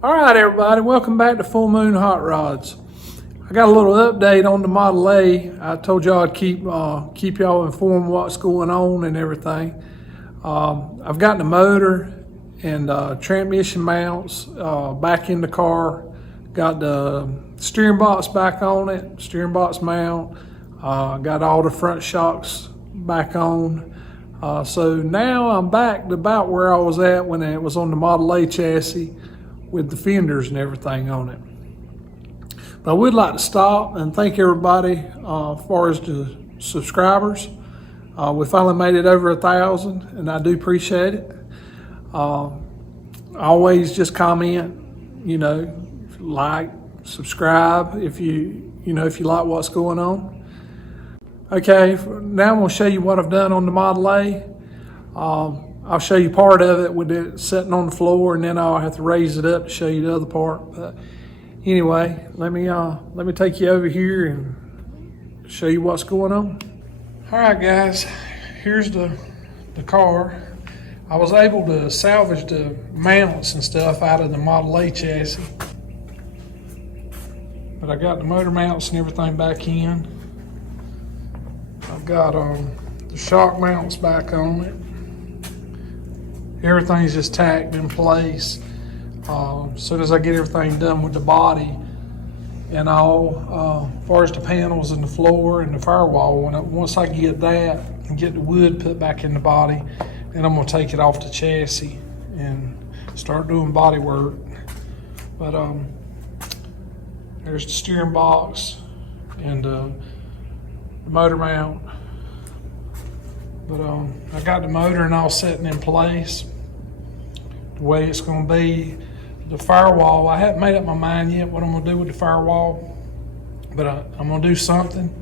All right, everybody, welcome back to Full Moon Hot Rods. I got a little update on the Model A. I told y'all I'd keep y'all informed what's going on and everything. I've got the motor and transmission mounts back in the car. Got the steering box back on it, steering box mount. Got all the front shocks back on. So now I'm back to about where I was at when it was on the Model A chassis, with the fenders and everything on it. But I would like to stop and thank everybody as far as the subscribers. We finally made it over 1,000 and I do appreciate it. Always just comment, like, subscribe if you like what's going on. Okay, now I'm gonna show you what I've done on the Model A. I'll show you part of it with it sitting on the floor, and then I'll have to raise it up to show you the other part. But anyway, let me take you over here and show you what's going on. All right, guys, here's the car. I was able to salvage the mounts and stuff out of the Model A chassis, but I got the motor mounts and everything back in. I've got the shock mounts back on it. Everything's just tacked in place. As soon as I get everything done with the body and all, as far as the panels and the floor and the firewall, once I get that and get the wood put back in the body, then I'm gonna take it off the chassis and start doing body work. But there's the steering box and the motor mount. But I got the motor and all setting in place the way it's going to be. The firewall, I haven't made up my mind yet what I'm going to do with the firewall, but I'm going to do something.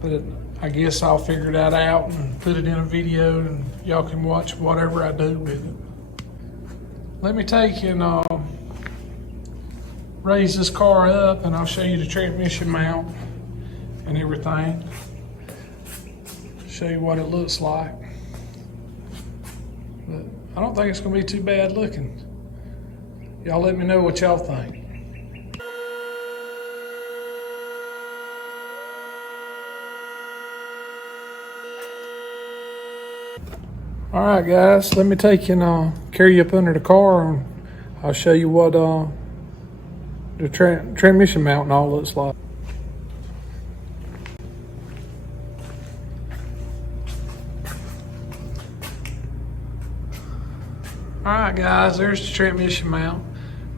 But I guess I'll figure that out and put it in a video, and y'all can watch whatever I do with it. Let me take and raise this car up, and I'll show you the transmission mount and everything. Show you what it looks like. But I don't think it's gonna be too bad looking. Y'all let me know what y'all think. All right, guys, let me take you and carry you up under the car, and I'll show you what the transmission mount and all looks like. Alright guys, there's the transmission mount.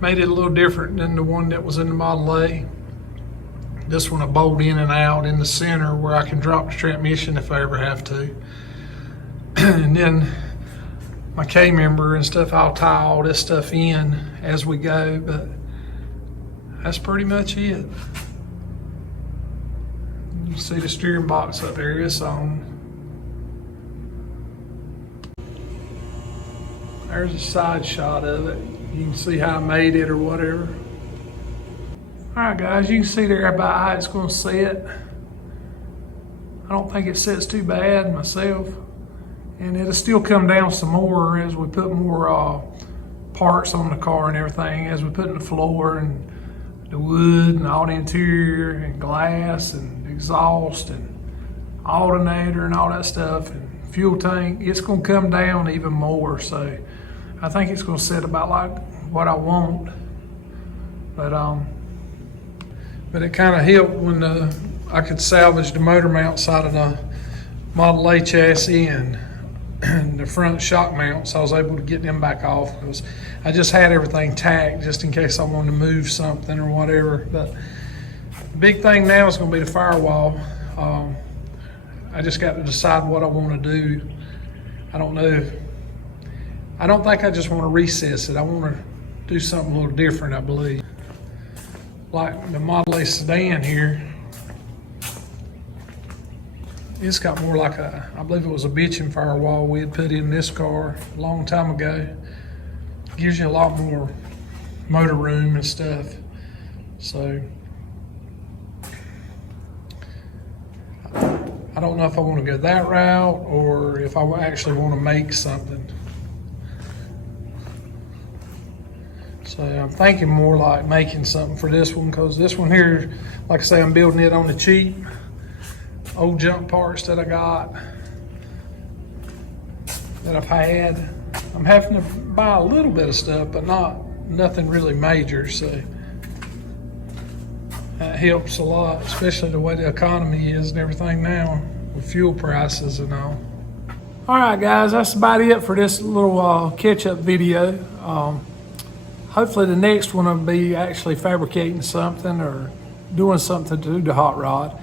Made it a little different than the one that was in the Model A. This one I bolt in and out in the center where I can drop the transmission if I ever have to. And then my K-member and stuff, I'll tie all this stuff in as we go, but that's pretty much it. You see the steering box up there, it's on. There's a side shot of it. You can see how I made it or whatever. All right, guys, you can see there about how it's gonna sit. I don't think it sits too bad myself. And it'll still come down some more as we put more parts on the car and everything, as we put in the floor and the wood and all the interior and glass and exhaust and alternator and all that stuff and fuel tank. It's gonna come down even more, so I think it's gonna sit about like what I want. But it kind of helped when I could salvage the motor mount side of the Model A chassis and the front shock mounts. I was able to get them back off because I just had everything tacked just in case I wanted to move something or whatever. But the big thing now is gonna be the firewall. I just got to decide what I want to do. I don't know. I don't think I just want to recess it. I want to do something a little different, I believe. Like the Model A Sedan here. It's got more like I believe it was a bitching firewall we had put in this car a long time ago. Gives you a lot more motor room and stuff. So I don't know if I want to go that route or if I actually want to make something. So So I'm thinking more like making something for this one, because this one here, like I say, I'm building it on the cheap. Old junk parts that I got, that I've had. I'm having to buy a little bit of stuff, but nothing really major, so that helps a lot, especially the way the economy is and everything now with fuel prices and all. All right, guys, that's about it for this little catch-up video. Hopefully the next one will be actually fabricating something or doing something to the hot rod.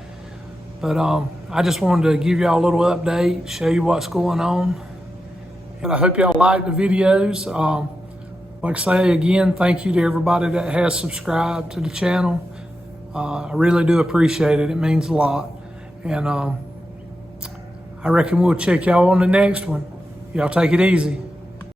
But I just wanted to give y'all a little update, show you what's going on. And I hope y'all like the videos. Like I say again, thank you to everybody that has subscribed to the channel. I really do appreciate it. It means a lot. And I reckon we'll check y'all on the next one. Y'all take it easy.